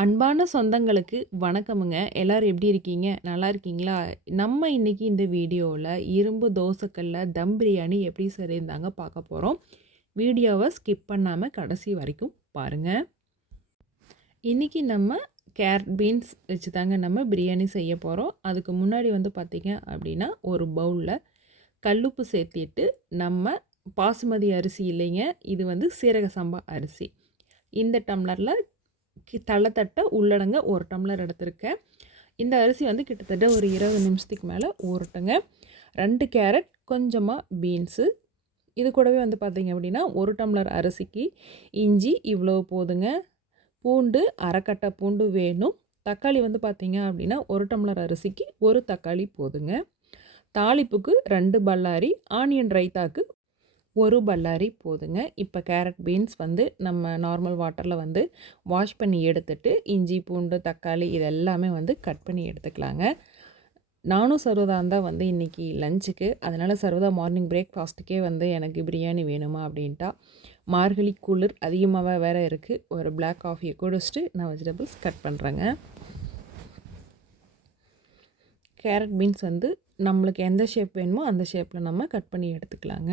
அன்பான சொந்தங்களுக்கு வணக்கமுங்க. எல்லாரும் எப்படி இருக்கீங்க? நல்லா இருக்கீங்களா? நம்ம இன்னைக்கு இந்த வீடியோல இரும்பு தோசைக்கல்ல தம் பிரியாணி எப்படி செய்றதுன்னு பார்க்க போறோம். வீடியோவ ஸ்கிப் பண்ணாம கடைசி வரைக்கும் பாருங்க. இன்னைக்கு நம்ம கேரட் பீன்ஸ் வச்சு நம்ம பிரியாணி செய்ய போறோம். அதுக்கு முன்னாடி பார்த்தீங்க அப்படின்னா, ஒரு பவுல்ல கல்லுப்பு சேர்த்திட்டு நம்ம பாசுமதி அரிசி இல்லைங்க. இது சீரக சம்பா அரிசி. இந்த டம்ளர்ல தட்ட உள்ளடங்க 1 டம்ளர் எடுத்திருக்கேன். இந்த அரிசி கிட்டத்தட்ட ஒரு 20 நிமிஷத்துக்கு மேலே ஊறட்டுங்க. 2 கேரட், கொஞ்சமாக பீன்ஸு, இது கூடவே பார்த்தீங்க அப்படின்னா 1 டம்ளர் அரிசிக்கு இஞ்சி இவ்வளோ போதுங்க. பூண்டு அரைக்கட்டை பூண்டு வேணும். தக்காளி பார்த்தீங்க அப்படின்னா 1 டம்ளர் அரிசிக்கு 1 தக்காளி போதுங்க. தாளிப்புக்கு 2 பல்லாரி, ஆனியன் ரைத்தாக்கு 1 பல்லாரி போதுங்க. இப்போ கேரட் பீன்ஸ் நம்ம நார்மல் வாட்டரில் வாஷ் பண்ணி எடுத்துட்டு இஞ்சி பூண்டு தக்காளி இது எல்லாமே கட் பண்ணி எடுத்துக்கலாங்க. நானும் சர்வதான் தான் இன்றைக்கி லஞ்சுக்கு, அதனால் சர்வதா மார்னிங் பிரேக்ஃபாஸ்ட்டுக்கே எனக்கு பிரியாணி வேணுமா அப்படின்ட்டா. மார்கழி குளிர் அதிகமாக வேறு இருக்குது. ஒரு பிளாக் காஃபியை குடிச்சிட்டு நான் வெஜிடபிள்ஸ் கட் பண்ணுறேங்க. கேரட் பீன்ஸ் நம்மளுக்கு எந்த ஷேப் வேணுமோ அந்த ஷேப்பில் நம்ம கட் பண்ணி எடுத்துக்கலாங்க.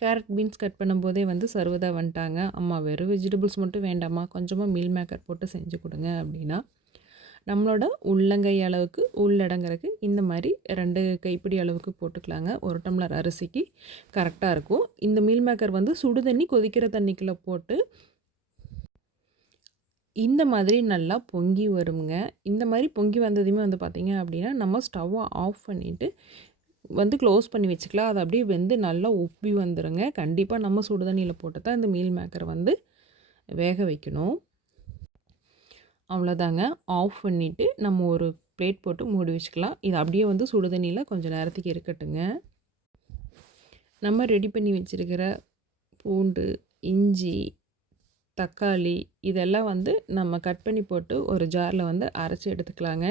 கேரட் பீன்ஸ் கட் பண்ணும்போதே சர்வதா வந்துட்டாங்க. அம்மா வெறும் வெஜிடபிள்ஸ் மட்டும் வேண்டாம்மா, கொஞ்சமாக மீல் மேக்கர் போட்டு செஞ்சு கொடுங்க அப்படின்னா, நம்மளோட உள்ளங்கை அளவுக்கு உள்ளடங்கிறதுக்கு இந்த மாதிரி 2 கைப்பிடி அளவுக்கு போட்டுக்கலாங்க. 1 டம்ளர் அரிசிக்கு கரெக்டாக இருக்கும். இந்த மீல் மேக்கர் சுடு தண்ணி கொதிக்கிற தண்ணிக்குள்ளே போட்டு இந்த மாதிரி நல்லா பொங்கி வருங்க. இந்த மாதிரி பொங்கி வந்ததுமே பார்த்தீங்க அப்படின்னா, நம்ம ஸ்டவ்வை ஆஃப் பண்ணிவிட்டு க்ளோஸ் பண்ணி வச்சுக்கலாம். அது அப்படியே நல்லா உப்பி வந்துடுங்க. கண்டிப்பாக நம்ம சுடு தண்ணியில் போட்டு தான் இந்த மீல் மேக்கரை வேக வைக்கணும். அவ்வளோதாங்க. ஆஃப் பண்ணிவிட்டு நம்ம ஒரு பிளேட் போட்டு மூடி வச்சுக்கலாம். இது அப்படியே சுடு தண்ணியில் கொஞ்சம் நேரத்துக்கு இருக்கட்டுங்க. நம்ம ரெடி பண்ணி வச்சுருக்கிற பூண்டு, இஞ்சி, தக்காளி இதெல்லாம் நம்ம கட் பண்ணி போட்டு ஒரு ஜாரில் அரைச்சி எடுத்துக்கலாங்க.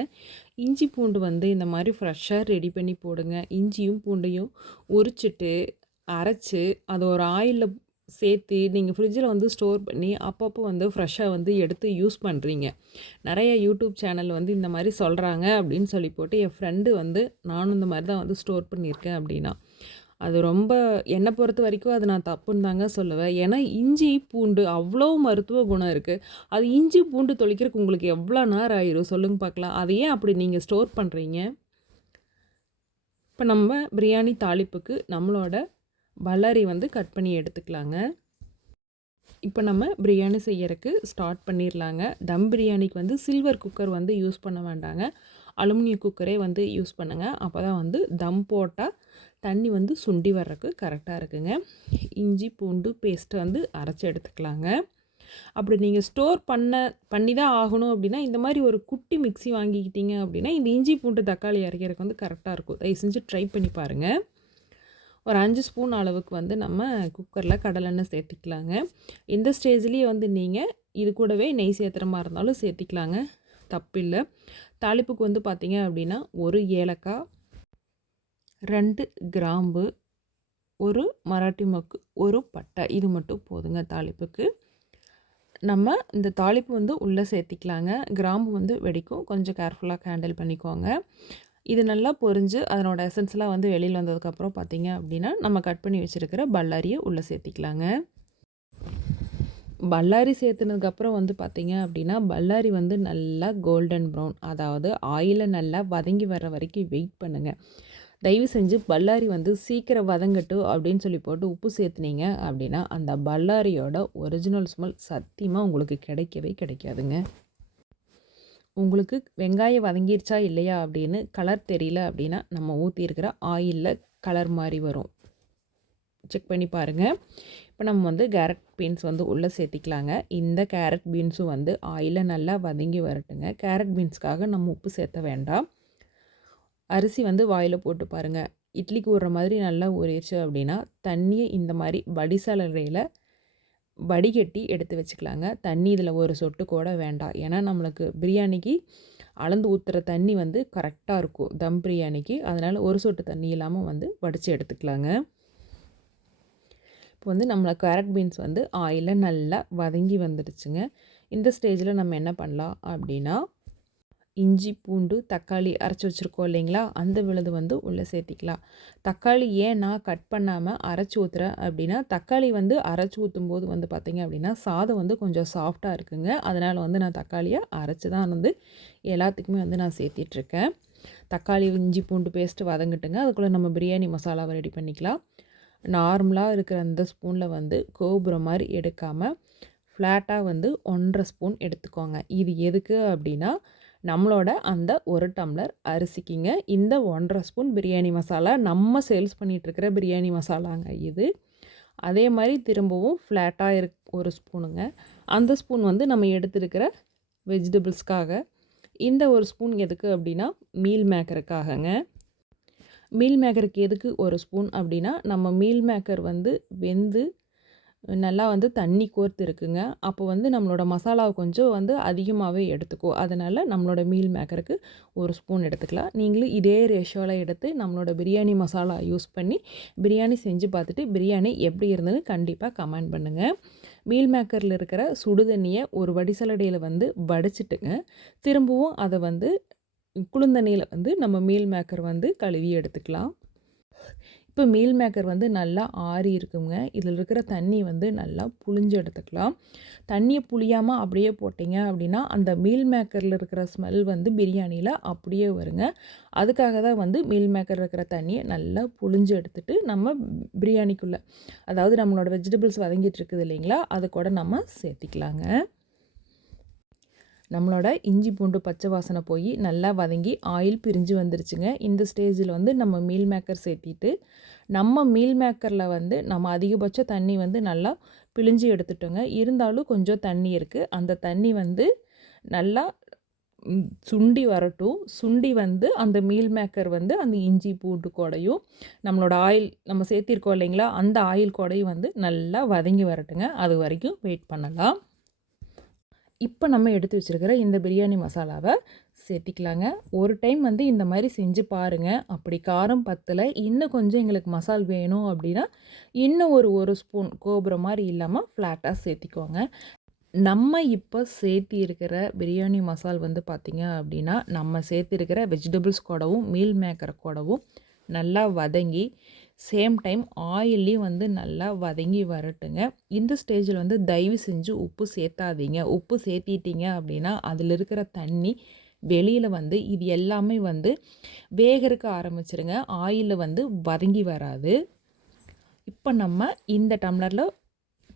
இஞ்சி பூண்டு இந்த மாதிரி ஃப்ரெஷ்ஷாக ரெடி பண்ணி போடுங்க. இஞ்சியும் பூண்டையும் உரிச்சிட்டு அரைச்சி அதை ஒரு ஆயிலில் சேர்த்து நீங்கள் ஃப்ரிட்ஜில் ஸ்டோர் பண்ணி அப்பப்போ ஃப்ரெஷ்ஷாக எடுத்து யூஸ் பண்ணுறீங்க. நிறைய யூடியூப் சேனல் இந்த மாதிரி சொல்கிறாங்க அப்படின்னு சொல்லி போட்டு என் ஃப்ரெண்டு நானும் இந்த மாதிரி தான் ஸ்டோர் பண்ணியிருக்கேன் அப்படின்னா, அது ரொம்ப என்னை பொறுத்த வரைக்கும் அது நான் தப்புன்னு தாங்க சொல்லுவேன். ஏன்னா இஞ்சி பூண்டு அவ்வளோ மருத்துவ குணம் இருக்குது. அது இஞ்சி பூண்டு தொளிக்கிறதுக்கு உங்களுக்கு எவ்வளோ நேரம் ஆயிரும் சொல்லுங்க பார்க்கலாம். அதை ஏன் அப்படி நீங்கள் ஸ்டோர் பண்ணுறீங்க? இப்போ நம்ம பிரியாணி தாளிப்புக்கு நம்மளோட பல்லாரி கட் பண்ணி எடுத்துக்கலாங்க. இப்போ நம்ம பிரியாணி செய்யறதுக்கு ஸ்டார்ட் பண்ணிடலாங்க. தம் பிரியாணிக்கு சில்வர் குக்கர் யூஸ் பண்ண வேண்டாங்க. அலுமினிய குக்கரே யூஸ் பண்ணுங்கள். அப்போ தான் தம் போட்டால் தண்ணி சுண்டி வர்றதுக்கு கரெக்டாக இருக்குங்க. இஞ்சி பூண்டு பேஸ்ட்டு அரைச்சி எடுத்துக்கலாங்க. அப்படி நீங்கள் ஸ்டோர் பண்ணி தான் ஆகணும் அப்படின்னா, இந்த மாதிரி ஒரு குட்டி மிக்ஸி வாங்கிக்கிட்டீங்க அப்படின்னா, இந்த இஞ்சி பூண்டு தக்காளி அரைக்கிறதுக்கு கரெக்டாக இருக்கும். தயவு செஞ்சு ட்ரை பண்ணி பாருங்கள். ஒரு 5 ஸ்பூன் அளவுக்கு நம்ம குக்கரில் கடலெண்ணெய் சேர்த்திக்கலாங்க. இந்த ஸ்டேஜ்லேயே நீங்கள் இது கூடவே நெய் சேர்த்துற மாதிரி இருந்தாலும் சேர்த்திக்கலாங்க, தப்பில்லை. தாளிப்புக்கு பார்த்தீங்க அப்படின்னா, 1 ஏலக்காய், 2 கிராம்பு, 1 மராட்டி மொக்கு, 1 பட்டை, இது மட்டும் போதுங்க தாளிப்புக்கு. நம்ம இந்த தாளிப்பு உள்ளே சேர்த்திக்கலாங்க. கிராம்பு வெடிக்கும், கொஞ்சம் கேர்ஃபுல்லாக ஹேண்டில் பண்ணிக்கோங்க. இது நல்லா பொரிஞ்சு அதனோட எசன்ஸ்லாம் வெளியில் வந்ததுக்கப்புறம் பார்த்தீங்க அப்படின்னா, நம்ம கட் பண்ணி வச்சுருக்கிற பல்லாரியை உள்ளே சேர்த்திக்கலாங்க. பல்லாரி சேர்த்துனதுக்கப்புறம் பார்த்தீங்க அப்படின்னா, பல்லாரி நல்லா கோல்டன் ப்ரௌன், அதாவது ஆயிலில் நல்லா வதங்கி வர்ற வரைக்கும் வெயிட் பண்ணுங்கள். தயவு செஞ்சு பல்லாரி சீக்கிரம் வதங்கட்டும் அப்படின்னு சொல்லி போட்டு உப்பு சேர்த்துனீங்க அப்படின்னா, அந்த பல்லாரியோட ஒரிஜினல் ஸ்மெல் சத்தியமாக உங்களுக்கு கிடைக்கவே கிடைக்காதுங்க. உங்களுக்கு வெங்காயம் வதங்கிருச்சா இல்லையா அப்படின்னு கலர் தெரியல அப்படின்னா, நம்ம ஊற்றிருக்கிற ஆயிலில் கலர் மாதிரி வரும், செக் பண்ணி பாருங்கள். இப்போ நம்ம கேரட் பீன்ஸ் உள்ளே சேர்த்திக்கலாங்க. இந்த கேரட் பீன்ஸும் ஆயிலில் நல்லா வதங்கி வரட்டுங்க. கேரட் பீன்ஸ்க்காக நம்ம உப்பு சேர்த்த வேண்டாம். அரிசி வாயில் போட்டு பாருங்கள். இட்லிக்கு ஊறுற மாதிரி நல்லா ஊறிடுச்சு அப்படின்னா, தண்ணியை இந்த மாதிரி வடிசலறையில் வடிகட்டி எடுத்து வச்சுக்கலாங்க. தண்ணி இதில் ஒரு சொட்டு கூட வேண்டாம். ஏன்னா நம்மளுக்கு பிரியாணிக்கு அளந்து ஊற்றுற தண்ணி கரெக்டாக இருக்கும் தம் பிரியாணிக்கு. அதனால் ஒரு சொட்டு தண்ணி இல்லாமல் வடித்து எடுத்துக்கலாங்க. இப்போ நம்மளை கேரட் பீன்ஸ் ஆயிலில் நல்லா வதங்கி வந்துடுச்சுங்க. இந்த ஸ்டேஜில் நம்ம என்ன பண்ணலாம் அப்படின்னா, இஞ்சி பூண்டு தக்காளி அரைச்சி வச்சுருக்கோம் இல்லைங்களா, அந்த விழுது வந்து உள்ளே சேர்த்திக்கலாம். தக்காளி ஏன் நான் கட் பண்ணாமல் அரைச்சி ஊற்றுறேன் அப்படின்னா, தக்காளி வந்து அரைச்சி ஊற்றும்போது வந்து பார்த்திங்க அப்படின்னா சாதம் வந்து கொஞ்சம் சாஃப்டாக இருக்குங்க. அதனால் வந்து நான் தக்காளியை அரைச்சி தான் வந்து எல்லாத்துக்குமே வந்து நான் சேர்த்திட்ருக்கேன். தக்காளி இஞ்சி பூண்டு பேஸ்ட்டு வதங்கட்டுங்க. அதுக்குள்ளே நம்ம பிரியாணி மசாலாவை ரெடி பண்ணிக்கலாம். நார்மலாக இருக்கிற அந்த ஸ்பூனில் வந்து கோபுரம் மாதிரி எடுக்காமல் ஃப்ளாட்டாக வந்து 1.5 ஸ்பூன் எடுத்துக்கோங்க. இது எதுக்கு அப்படின்னா, நம்மளோட அந்த 1 டம்ளர் அரிசிக்குங்க. இந்த 1.5 ஸ்பூன் பிரியாணி மசாலா நம்ம சேல்ஸ் பண்ணிகிட்ருக்கிற பிரியாணி மசாலாங்க இது. அதே மாதிரி திரும்பவும் ஃப்ளாட்டாக 1 ஸ்பூனுங்க. அந்த ஸ்பூன் வந்து நம்ம எடுத்துருக்கிற வெஜிடபிள்ஸ்க்காக. இந்த 1 ஸ்பூன் எதுக்கு அப்படின்னா, மீல் மேக்கருக்காகங்க. மீல் மேக்கருக்கு எதுக்கு 1 ஸ்பூன் அப்படின்னா, நம்ம மீல் மேக்கர் வந்து வெந்து நல்லா வந்து தண்ணி கோர்த்து இருக்குங்க. அப்போ வந்து நம்மளோட மசாலாவை கொஞ்சம் வந்து அதிகமாகவே எடுத்துக்கும். அதனால் நம்மளோட மீல் மேக்கருக்கு 1 ஸ்பூன் எடுத்துக்கலாம். நீங்களும் இதே ரேஷியோவில் எடுத்து நம்மளோட பிரியாணி மசாலா யூஸ் பண்ணி பிரியாணி செஞ்சு பார்த்துட்டு பிரியாணி எப்படி இருந்ததுன்னு கண்டிப்பாக கமெண்ட் பண்ணுங்கள். மீல் மேக்கரில் இருக்கிற சுடு தண்ணியை ஒரு வடிசலடையில் வந்து வடிச்சிட்டுங்க, திரும்பவும் அதை வந்து குளுந்தண்ணியில் வந்து நம்ம மீல் மேக்கர் வந்து கழுவி எடுத்துக்கலாம். இப்போ மீல் மேக்கர் வந்து நல்லா ஆறி இருக்குங்க. இதில் இருக்கிற தண்ணி வந்து நல்லா புழிஞ்சு எடுத்துக்கலாம். தண்ணியை புழியாமல் அப்படியே போட்டிங்க அப்படின்னா, அந்த மீல் மேக்கரில் இருக்கிற ஸ்மெல் வந்து பிரியாணியில் அப்படியே வருங்க. அதுக்காக தான் வந்து மீல் மேக்கரில் இருக்கிற தண்ணியை நல்லா புழிஞ்சு எடுத்துட்டு நம்ம பிரியாணிக்குள்ளே, அதாவது நம்மளோட வெஜிடபிள்ஸ் வதங்கிட்டு இருக்குது இல்லைங்களா, அது கூட நம்ம சேர்த்திக்கலாங்க. நம்மளோட இஞ்சி பூண்டு பச்சை வாசனை போய் நல்லா வதங்கி ஆயில் பிரிஞ்சு வந்துருச்சுங்க. இந்த ஸ்டேஜில் வந்து நம்ம மீல் மேக்கர் சேர்த்திட்டு, நம்ம மீல் மேக்கரில் வந்து நம்ம அதிகபட்ச தண்ணி வந்து நல்லா பிழிஞ்சு எடுத்துட்டோங்க. இருந்தாலும் கொஞ்சம் தண்ணி இருக்குது. அந்த தண்ணி வந்து நல்லா சுண்டி வரட்டும். சுண்டி வந்து அந்த மீல் மேக்கர் வந்து அந்த இஞ்சி பூண்டு கூடையும் நம்மளோட ஆயில் நம்ம சேர்த்திருக்கோம் இல்லைங்களா, அந்த ஆயில் கூடையும் வந்து நல்லா வதங்கி வரட்டுங்க. அது வரைக்கும் வெயிட் பண்ணலாம். இப்போ நம்ம எடுத்து வச்சுருக்கிற இந்த பிரியாணி மசாலாவை சேர்த்திக்கலாங்க. ஒரு டைம் வந்து இந்த மாதிரி செஞ்சு பாருங்கள். அப்படி காரம் பத்தலை, இன்னும் கொஞ்சம் எங்களுக்கு மசால் வேணும் அப்படின்னா, இன்னும் ஒரு ஸ்பூன் கோபுரம் மாதிரி இல்லாமல் ஃப்ளாட்டாக சேர்த்திக்கோங்க. நம்ம இப்போ சேர்த்திருக்கிற பிரியாணி மசால் வந்து பார்த்திங்க அப்படின்னா, நம்ம சேர்த்திருக்கிற வெஜிடபிள்ஸ் கூடவும் மீல் மேக்கர் கூடவும் நல்லா வதங்கி சேம் டைம் ஆயிலையும் வந்து நல்லா வதங்கி வரட்டுங்க. இந்த ஸ்டேஜில் வந்து தயவு செஞ்சு உப்பு சேர்த்தாதீங்க. உப்பு சேர்த்திட்டீங்க அப்படின்னா அதில் இருக்கிற தண்ணி வெளியில் வந்து இது எல்லாமே வந்து வேகறதுக்கு ஆரம்பிச்சிருங்க. ஆயிலில் வந்து வதங்கி வராது. இப்போ நம்ம இந்த டம்ளரில்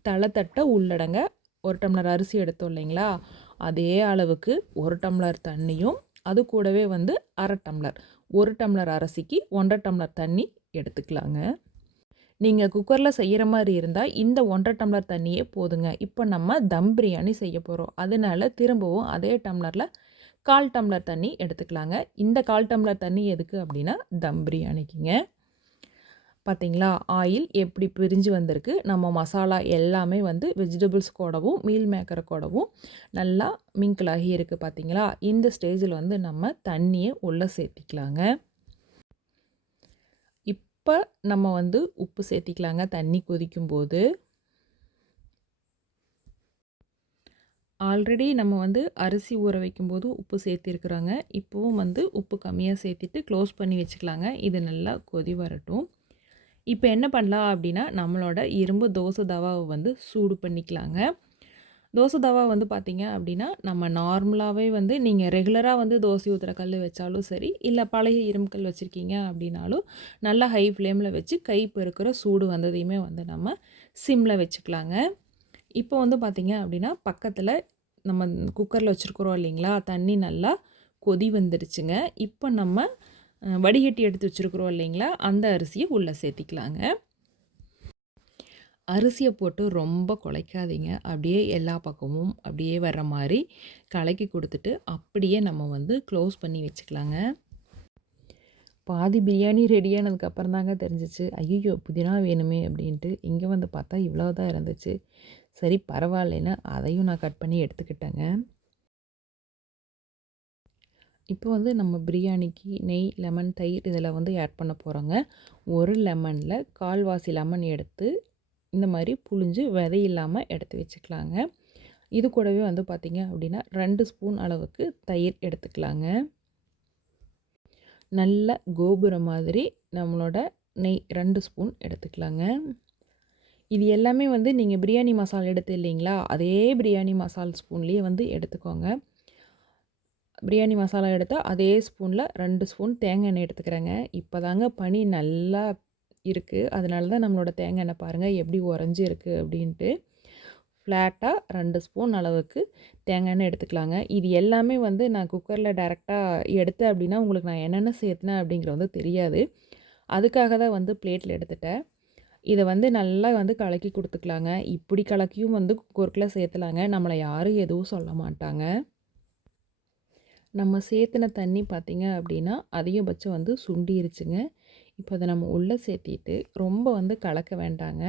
தலை தட்ட உள்ளடங்க 1 டம்ளர் அரிசி எடுத்தோம் இல்லைங்களா, அதே அளவுக்கு 1 டம்ளர் தண்ணியும், அது கூடவே வந்து 1/2 டம்ளர், 1 டம்ளர் அரிசிக்கு 1/2 டம்ளர் தண்ணி எடுத்துக்கலாங்க. நீங்கள் குக்கரில் செய்கிற மாதிரி இருந்தால் இந்த 1/2 டம்ளர் தண்ணியே போதுங்க. இப்போ நம்ம தம் பிரியாணி செய்ய போகிறோம். அதனால் திரும்பவும் அதே டம்ளரில் 1/4 டம்ளர் தண்ணி எடுத்துக்கலாங்க. இந்த 1/4 டம்ளர் தண்ணி எதுக்கு அப்படின்னா தம் பிரியாணிக்குங்க. பார்த்திங்களா, ஆயில் எப்படி பிரிஞ்சு வந்திருக்கு. நம்ம மசாலா எல்லாமே வந்து வெஜிடபிள்ஸ் கூடவும் மீல் மேக்கரை கூடவும் நல்லா மிங்கிள் ஆகி இருக்குது பார்த்திங்களா. இந்த ஸ்டேஜில் வந்து நம்ம தண்ணியை உள்ளே சேர்த்திக்கலாங்க. இப்போ நம்ம வந்து உப்பு சேர்த்திக்கலாங்க. தண்ணி கொதிக்கும்போது ஆல்ரெடி நம்ம வந்து அரிசி ஊற வைக்கும்போது உப்பு சேர்த்திருக்குறாங்க. இப்போவும் வந்து உப்பு கம்மியாக சேர்த்திட்டு க்ளோஸ் பண்ணி வச்சுக்கலாங்க. இது நல்லா கொதி வரட்டும். இப்போ என்ன பண்ணலாம் அப்படின்னா, நம்மளோட இரும்பு தோசை தவாவை வந்து சூடு பண்ணிக்கலாங்க. தோசை தவா வந்து பார்த்திங்க அப்படின்னா, நம்ம நார்மலாகவே வந்து நீங்கள் ரெகுலராக வந்து தோசை ஊற்றுற கல் வச்சாலும் சரி, இல்லை பழைய இரும்பு கல் வச்சுருக்கீங்க அப்படின்னாலும் நல்லா ஹை ஃப்ளேமில் வச்சு கை பெருக்கிற சூடு வந்ததையுமே வந்து நம்ம சிம்மில் வச்சுக்கலாங்க. இப்போ வந்து பார்த்திங்க அப்படின்னா, பக்கத்தில் நம்ம குக்கரில் வச்சுருக்குறோம் இல்லைங்களா, தண்ணி நல்லா கொதி வந்துடுச்சுங்க. இப்போ நம்ம வடிகட்டி எடுத்து வச்சுருக்குறோம் இல்லைங்களா, அந்த அரிசியை உள்ளே சேர்த்திக்கலாங்க. அரிசியை போட்டு ரொம்ப குழைக்காதீங்க. அப்படியே எல்லா பக்கமும் அப்படியே வர்ற மாதிரி கலக்கி கொடுத்துட்டு அப்படியே நம்ம வந்து க்ளோஸ் பண்ணி வச்சுக்கலாங்க. பாதி பிரியாணி ரெடியானதுக்கப்புறம் தாங்க தெரிஞ்சிச்சு, ஐயோ புதினா வேணுமே அப்படின்ட்டு. இங்கே வந்து பார்த்தா இவ்வளோ தான் இருந்துச்சு. சரி பரவாயில்லைன்னு அதையும் நான் கட் பண்ணி எடுத்துக்கிட்டேங்க. இப்போ வந்து நம்ம பிரியாணிக்கு நெய், லெமன், தயிர் இதில் வந்து ஆட் பண்ண போகிறோங்க. ஒரு லெமனில் 1/4 லெமன் எடுத்து இந்த மாதிரி புழிஞ்சு விதை இல்லாமல் எடுத்து வச்சுக்கலாங்க. இது கூடவே வந்து பார்த்திங்க அப்படின்னா 2 ஸ்பூன் அளவுக்கு தயிர் எடுத்துக்கலாங்க. நல்ல கோபுரம் மாதிரி நம்மளோட நெய் 2 ஸ்பூன் எடுத்துக்கலாங்க. இது எல்லாமே வந்து நீங்கள் பிரியாணி மசாலா எடுத்து இல்லைங்களா, அதே பிரியாணி மசால் ஸ்பூன்லேயே வந்து எடுத்துக்கோங்க. பிரியாணி மசாலா எடுத்தால் அதே ஸ்பூனில் 2 ஸ்பூன் தேங்காய் எண்ணெய் எடுத்துக்கிறேங்க. இப்போ தாங்க பனி நல்லா இருக்குது, அதனால தான் நம்மளோட தேங்காய் எண்ணெய் பாருங்கள் எப்படி உறைஞ்சி இருக்குது அப்படின்ட்டு. ஃப்ளாட்டாக 2 ஸ்பூன் அளவுக்கு தேங்காய் எண்ணெய் எடுத்துக்கலாங்க. இது எல்லாமே வந்து நான் குக்கரில் டைரெக்டாக எடுத்தேன் அப்படின்னா உங்களுக்கு நான் என்னென்ன சேர்த்துனேன் அப்படிங்கிறது வந்து தெரியாது. அதுக்காக தான் வந்து பிளேட்டில் எடுத்துட்டேன். இதை வந்து நல்லா வந்து கலக்கி கொடுத்துக்கலாங்க. இப்படி கலக்கியும் வந்து குக்கருக்குள்ளே சேர்த்துலாங்க. நம்மளை யாரும் எதுவும் சொல்ல மாட்டாங்க. நம்ம சேர்த்துன தண்ணி பார்த்திங்க அப்படின்னா அதிகபட்சம் வந்து சுண்டிருச்சுங்க. இப்போ அதை நம்ம உள்ளே சேர்த்திட்டு ரொம்ப வந்து கலக்க வேண்டாங்க.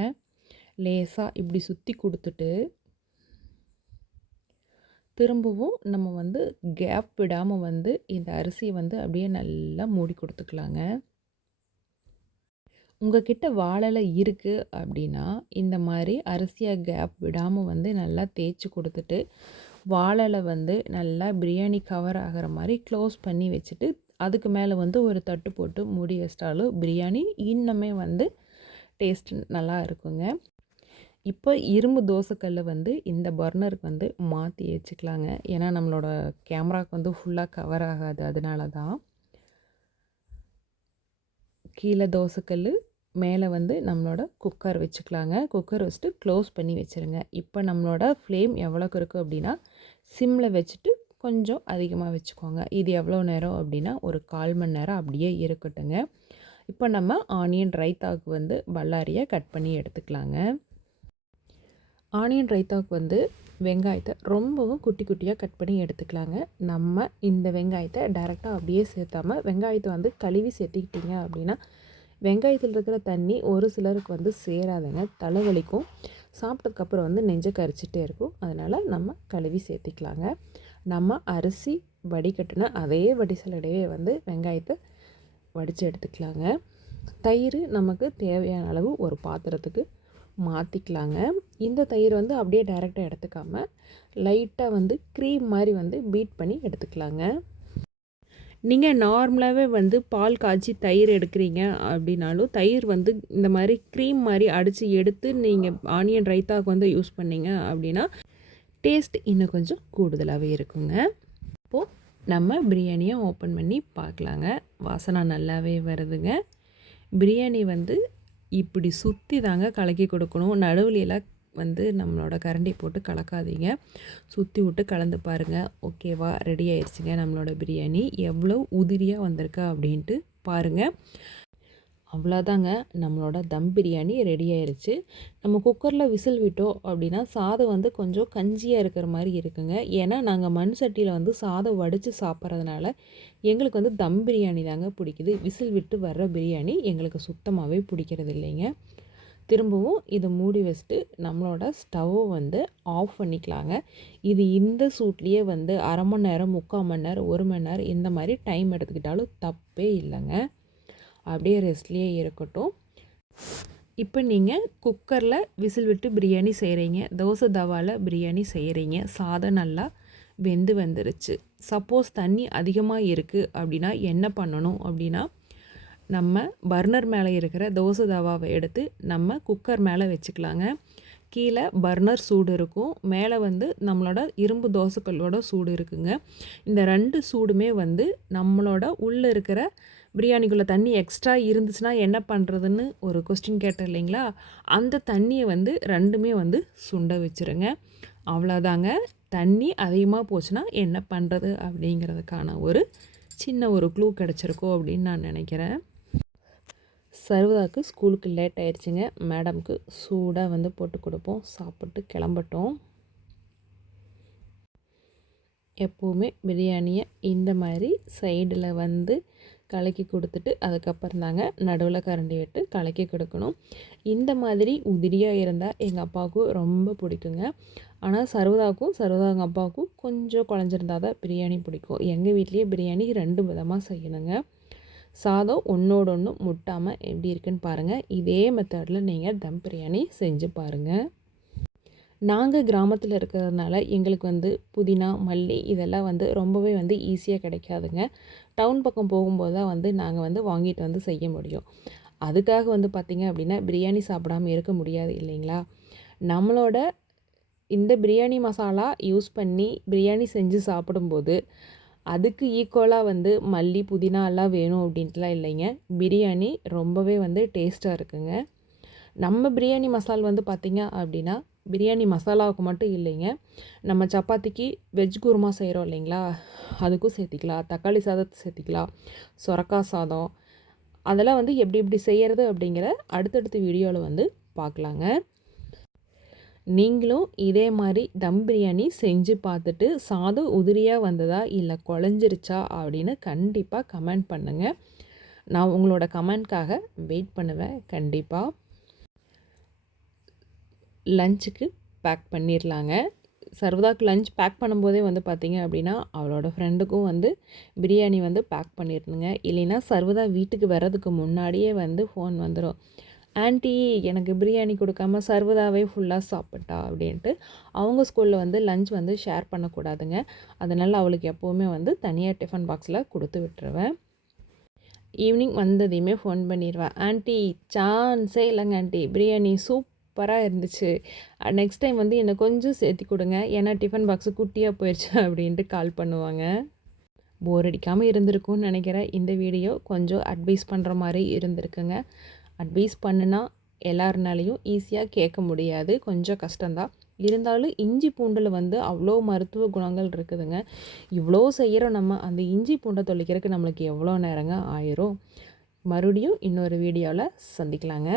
லேசாக இப்படி சுற்றி கொடுத்துட்டு திரும்பவும் நம்ம வந்து கேப் விடாமல் வந்து இந்த அரிசியை வந்து அப்படியே நல்லா மூடி கொடுத்துக்கலாங்க. உங்ககிட்ட வாழலை இருக்குது அப்படின்னா இந்த மாதிரி அரிசியை கேப் விடாமல் வந்து நல்லா தேய்ச்சி கொடுத்துட்டு வாழலை வந்து நல்லா பிரியாணி கவர் ஆகிற மாதிரி க்ளோஸ் பண்ணி வச்சுட்டு அதுக்கு மேலே வந்து ஒரு தட்டு போட்டு மூடி வச்சிட்டாலும் பிரியாணி இன்னுமே வந்து டேஸ்ட் நல்லா இருக்குங்க. இப்போ இரும்பு தோசைக்கல்லை வந்து இந்த பர்னருக்கு வந்து மாற்றி வச்சுக்கலாங்க. ஏன்னா நம்மளோட கேமராவுக்கு வந்து ஃபுல்லாக கவர் ஆகாது, அதனால தான். கீழே தோசைக்கல், மேலே வந்து நம்மளோட குக்கர் வச்சுக்கலாங்க. குக்கர் வச்சுட்டு க்ளோஸ் பண்ணி வச்சுருங்க. இப்போ நம்மளோட ஃப்ளேம் எவ்வளோக்கு இருக்குது அப்படின்னா சிம்மில் வச்சுட்டு கொஞ்சம் அதிகமாக வச்சுக்கோங்க. இது எவ்வளோ நேரம் அப்படின்னா ஒரு 1/4 மணி நேரம் அப்படியே இருக்கட்டுங்க. இப்போ நம்ம ஆனியன் ரைத்தாவுக்கு வந்து பல்லாரியை கட் பண்ணி எடுத்துக்கலாங்க. ஆனியன் ரைத்தாவுக்கு வந்து வெங்காயத்தை ரொம்பவும் குட்டி குட்டியாக கட் பண்ணி எடுத்துக்கலாங்க. நம்ம இந்த வெங்காயத்தை டைரெக்டாக அப்படியே சேர்த்தாமல் வெங்காயத்தை வந்து கழுவி சேர்த்திக்கிட்டிங்க அப்படின்னா வெங்காயத்தில் இருக்கிற தண்ணி ஒரு சிலருக்கு வந்து சேராதுங்க, தலைவலிக்கும். சாப்பிட்டதுக்கப்புறம் வந்து நெஞ்சை கரிச்சிட்டே இருக்கும். அதனால் நம்ம கழுவி சேர்த்திக்கலாங்க. நம்ம அரிசி வடிகட்டின அதே வடிசலடையே வந்து வெங்காயத்தை வடித்து எடுத்துக்கலாங்க. தயிர் நமக்கு தேவையான அளவு ஒரு பாத்திரத்துக்கு மாற்றிக்கலாங்க. இந்த தயிர் வந்து அப்படியே டைரெக்டாக எடுத்துக்காமல் லைட்டாக வந்து க்ரீம் மாதிரி வந்து பீட் பண்ணி எடுத்துக்கலாங்க. நீங்கள் நார்மலாகவே வந்து பால் காய்ச்சி தயிர் எடுக்கிறீங்க அப்படின்னாலும் தயிர் வந்து இந்த மாதிரி க்ரீம் மாதிரி அடித்து எடுத்து நீங்கள் ஆனியன் ரைத்தாவுக்கு வந்து யூஸ் பண்ணிங்க அப்படின்னா டேஸ்ட் இன்னும் கொஞ்சம் கூடுதலாகவே இருக்குங்க. இப்போது நம்ம பிரியாணியை ஓப்பன் பண்ணி பார்க்கலாங்க. வாசனை நல்லாவே வருதுங்க. பிரியாணி வந்து இப்படி சுற்றி தாங்க கலக்கி கொடுக்கணும். நடுவுலையெல்லாம் வந்து நம்மளோட கரண்டி போட்டு கலக்காதீங்க. சுற்றி விட்டு கலந்து பாருங்கள். ஓகேவா, ரெடி ஆயிடுச்சுங்க நம்மளோட பிரியாணி. எவ்வளோ உதிரியாக வந்திருக்கா அப்படின்ட்டு பாருங்கள். அவ்வளோதாங்க, நம்மளோட தம் பிரியாணி ரெடி ஆயிடுச்சு. நம்ம குக்கரில் விசில் விட்டோம் அப்படின்னா சாதம் வந்து கொஞ்சம் கஞ்சியாக இருக்கிற மாதிரி இருக்குங்க. ஏன்னா நாங்கள் மண் சட்டியில் வந்து சாதம் வடித்து சாப்பிட்றதுனால எங்களுக்கு வந்து தம் பிரியாணி தாங்க பிடிக்குது. விசில் விட்டு வர்ற பிரியாணி எங்களுக்கு சுத்தமாகவே பிடிக்கிறது இல்லைங்க. திரும்பவும் இதை மூடி வச்சுட்டு நம்மளோட ஸ்டவ்வை வந்து ஆஃப் பண்ணிக்கலாங்க. இது இந்த சூட்லேயே வந்து 1/2 மணி நேரம், 3/4 மணி நேரம், 1 மணி நேரம் இந்த மாதிரி டைம் எடுத்துக்கிட்டாலும் தப்பே இல்லைங்க. அப்படியே ரெஸ்ட்லேயே இருக்கட்டும். இப்போ நீங்கள் குக்கரில் விசில் விட்டு பிரியாணி செய்கிறீங்க, தோசை தவாவில் பிரியாணி செய்கிறீங்க, சாதம் நல்லா வெந்து வந்துருச்சு. சப்போஸ் தண்ணி அதிகமாக இருக்குது அப்படின்னா என்ன பண்ணணும் அப்படின்னா நம்ம பர்னர் மேலே இருக்கிற தோசை தவாவை எடுத்து நம்ம குக்கர் மேலே வச்சுக்கலாங்க. கீழே பர்னர் சூடு இருக்கும், மேலே வந்து நம்மளோட இரும்பு தோசைக்கல்லோட சூடு இருக்குங்க. இந்த 2 சூடுமே வந்து நம்மளோட உள்ளே இருக்கிற பிரியாணிக்குள்ளே தண்ணி எக்ஸ்ட்ரா இருந்துச்சுன்னா என்ன பண்ணுறதுன்னு ஒரு கொஸ்டின் கேட்டேன் இல்லைங்களா, அந்த தண்ணியை வந்து 2மே வந்து சுண்ட வச்சுருங்க. அவ்வளோதாங்க. தண்ணி அதிகமாக போச்சுன்னா என்ன பண்ணுறது அப்படிங்கிறதுக்கான ஒரு சின்ன ஒரு க்ளூ கிடச்சிருக்கோம் அப்படின்னு நான் நினைக்கிறேன். சர்வதாக்கு ஸ்கூலுக்கு லேட் ஆயிடுச்சுங்க. மேடம்க்கு சூடாக வந்து போட்டு கொடுப்போம், சாப்பிட்டு கிளம்பட்டோம். எப்போவுமே பிரியாணியை இந்த மாதிரி சைடில் வந்து கலக்கி கொடுத்துட்டு அதுக்கப்புறம் தாங்க நடுவில் கரண்டி விட்டு கலக்கி கொடுக்கணும். இந்த மாதிரி உதிரியாக இருந்தால் எங்கள் அப்பாவுக்கும் ரொம்ப பிடிக்குங்க. ஆனால் சர்வதாங்க அப்பாவுக்கும் கொஞ்சம் குழஞ்சிருந்தால் தான் பிரியாணி பிடிக்கும். எங்கள் வீட்லேயே பிரியாணி 2 விதமாக செய்யணுங்க. சாதம் ஒன்றோடு ஒன்று முட்டாமல் எப்படி இருக்குன்னு பாருங்கள். இதே மெத்தடில் நீங்கள் தம் பிரியாணி செஞ்சு பாருங்கள். நாங்கள் கிராமத்தில் இருக்கிறதுனால எங்களுக்கு வந்து புதினா, மல்லி இதெல்லாம் வந்து ரொம்பவே வந்து ஈஸியாக கிடைக்காதுங்க. டவுன் பக்கம் போகும்போது தான் வந்து நாங்கள் வந்து வாங்கிட்டு வந்து செய்ய முடியும். அதுக்காக வந்து பார்த்திங்க அப்படின்னா பிரியாணி சாப்பிடாமல் இருக்க முடியாது இல்லைங்களா? நம்மளோட இந்த பிரியாணி மசாலா யூஸ் பண்ணி பிரியாணி செஞ்சு சாப்பிடும்போது அதுக்கு ஈக்குவலாக வந்து மல்லி, புதினா எல்லாம் வேணும் அப்படின்ட்டுலாம் இல்லைங்க. பிரியாணி ரொம்பவே வந்து டேஸ்ட்டாக இருக்குங்க. நம்ம பிரியாணி மசால் வந்து பார்த்திங்க அப்படின்னா பிரியாணி மசாலாவுக்கு மட்டும் இல்லைங்க, நம்ம சப்பாத்திக்கு வெஜ் குருமா செய்கிறோம் இல்லைங்களா, அதுக்கும் சேர்த்திக்கலாம். தக்காளி சாதத்தை சேர்த்திக்கலாம். சொரக்காய் சாதம் அதெல்லாம் வந்து எப்படி எப்படி செய்கிறது அப்படிங்கிற அடுத்தடுத்த வீடியோவில் வந்து பார்க்கலாங்க. நீங்களும் இதே மாதிரி தம் பிரியாணி செஞ்சு பார்த்துட்டு சாதம் உதிரியாக வந்ததா இல்லை குழஞ்சிருச்சா அப்படின்னு கண்டிப்பாக கமெண்ட் பண்ணுங்கள். நான் உங்களோட கமெண்ட்காக வெயிட் பண்ணுவேன். கண்டிப்பாக லஞ்சுக்கு பேக் பண்ணிடலாங்க. சர்வதாக்கு லஞ்ச் பேக் பண்ணும்போதே வந்து பார்த்திங்க அப்படின்னா அவளோட ஃப்ரெண்டுக்கும் வந்து பிரியாணி வந்து பேக் பண்ணிடணுங்க. இல்லைன்னா சர்வதா வீட்டுக்கு வர்றதுக்கு முன்னாடியே வந்து ஃபோன் வந்துடும், ஆன்ட்டி எனக்கு பிரியாணி கொடுக்காம சர்வதாவே ஃபுல்லாக சாப்பிட்டா அப்படின்ட்டு. அவங்க ஸ்கூலில் வந்து லஞ்ச் வந்து ஷேர் பண்ணக்கூடாதுங்க. அதனால் அவளுக்கு எப்போவுமே வந்து தனியாக டிஃபன் பாக்ஸில் கொடுத்து விட்டுருவேன். ஈவினிங் வந்ததையுமே ஃபோன் பண்ணிடுவேன், ஆன்ட்டி சான்ஸே இல்லைங்க ஆன்ட்டி, பிரியாணி சூப்பராக இருந்துச்சு, நெக்ஸ்ட் டைம் வந்து என்னை கொஞ்சம் சேர்த்தி கொடுங்க, ஏன்னா டிஃபன் பாக்ஸு குட்டியாக போயிடுச்சு அப்படின்ட்டு கால் பண்ணுவாங்க. போர் அடிக்காமல் இருந்திருக்கும்னு நினைக்கிறேன். இந்த வீடியோ கொஞ்சம் அட்வைஸ் பண்ணுற மாதிரி இருந்திருக்குங்க. அட்வைஸ் பண்ணுனா எல்லாருனாலையும் ஈஸியாக கேட்க முடியாது, கொஞ்சம் கஷ்டம்தான். இருந்தாலும் இஞ்சி பூண்டில் வந்து அவ்வளோ மருத்துவ குணங்கள் இருக்குதுங்க. இவ்வளோ செய்கிறோம் நம்ம, அந்த இஞ்சி பூண்டை தொளிக்கிறதுக்கு நம்மளுக்கு எவ்வளோ நேரங்க ஆயிரும். மறுபடியும் இன்னொரு வீடியோவில் சந்திக்கலாங்க.